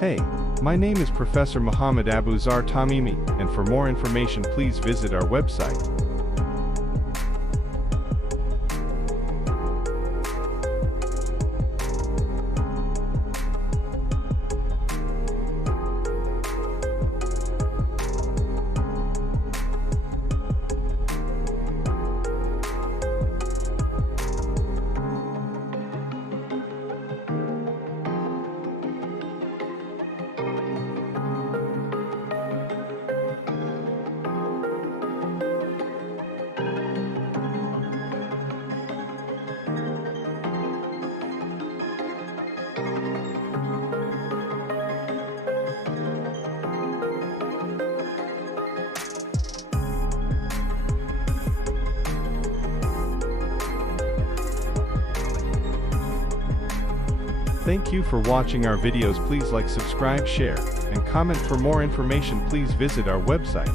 Hey, my name is Professor Muhammad Abu Zar Tamimi, and for more information please visit our website. Thank you for watching our videos. Please like, subscribe, share, and comment. For more information please visit our website.